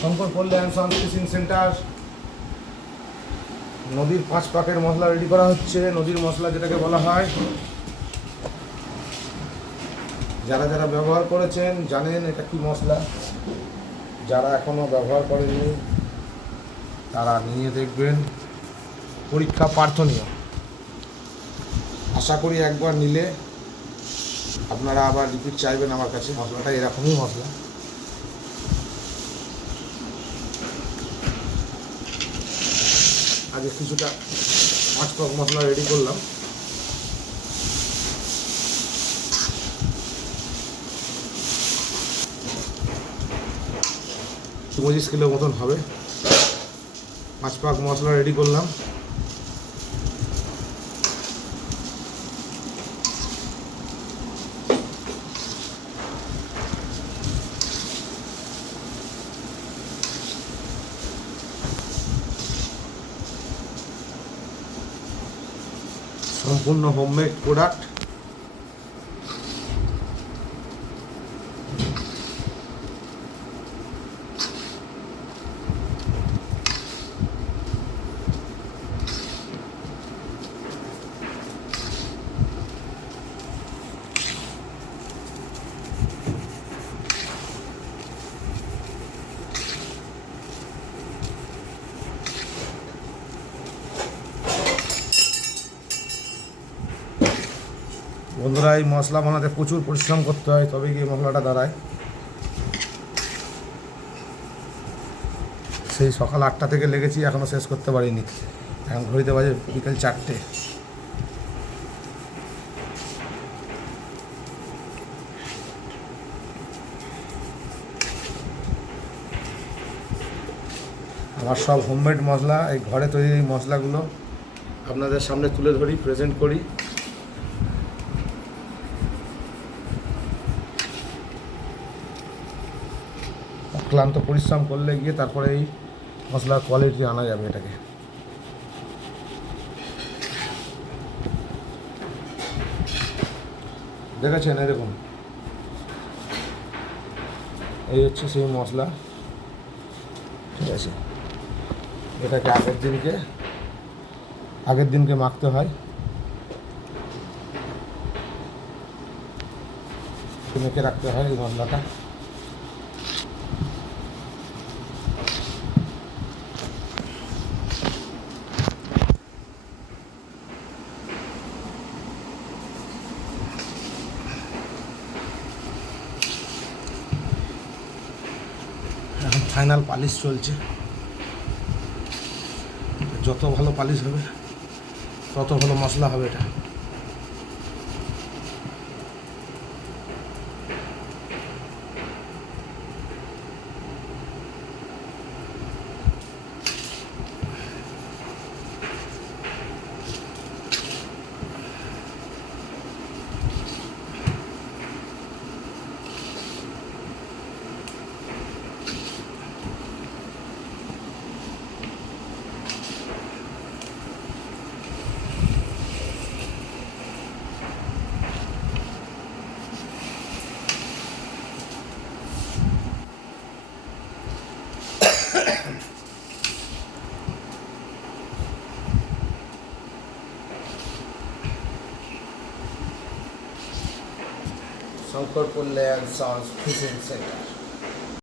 শঙ্কর কল্যাণ sons fishing centre. নদীর 5 পাকের মশলা ready করা হচ্ছে। নদীর মশলা যেটাকে বলা হয়, যারা যারা ব্যবহার করেছেন জানেন এটা কি মশলা। যারা এখনও ব্যবহার করেননি তারা নিয়ে দেখবেন, পরীক্ষা প্রার্থনীয়। আশা করি একবার নিলে আপনারা আবার রিপিট চাইবেন আমার কাছে। মশলাটা এরকমই মশলা। আগে কিছুটা 5 পাক মশলা রেডি করলাম। তো 25 কিলো মতন হবে। 5 পাক মশলা রেডি করলাম। সম্পূর্ণ হোমমেড প্রোডাক্ট। বন্ধুরা, এই মশলা বানাতে প্রচুর পরিশ্রম করতে হয়, তবে গিয়ে মশলাটা দাঁড়ায়। সেই সকাল 8টা থেকে লেগেছি, এখনও শেষ করতে পারিনি। এখন ঘড়িতে বাজে বিকেল 4টে। আমার সব হোমমেড মশলা, এই ঘরে তৈরি এই মশলাগুলো আপনাদের সামনে তুলে ধরি, প্রেজেন্ট করি। ক্লান্ত পরিশ্রম করলে গিয়ে তারপরে এই মশলার কোয়ালিটি আনা যাবে। এটাকে দেখেছেন, এরকম এই হচ্ছে সেই মশলা। ঠিক আছে, এটাকে আগের দিনকে মাখতে হয়, মেখে রাখতে হয় এই মশলাটা। এখন ফাইনাল পালিশ চলছে। যত ভালো পালিশ হবে তত ভালো মশলা হবে এটা। শঙ্কর কল্যাণ সন্স ফিশিং সেন্টার।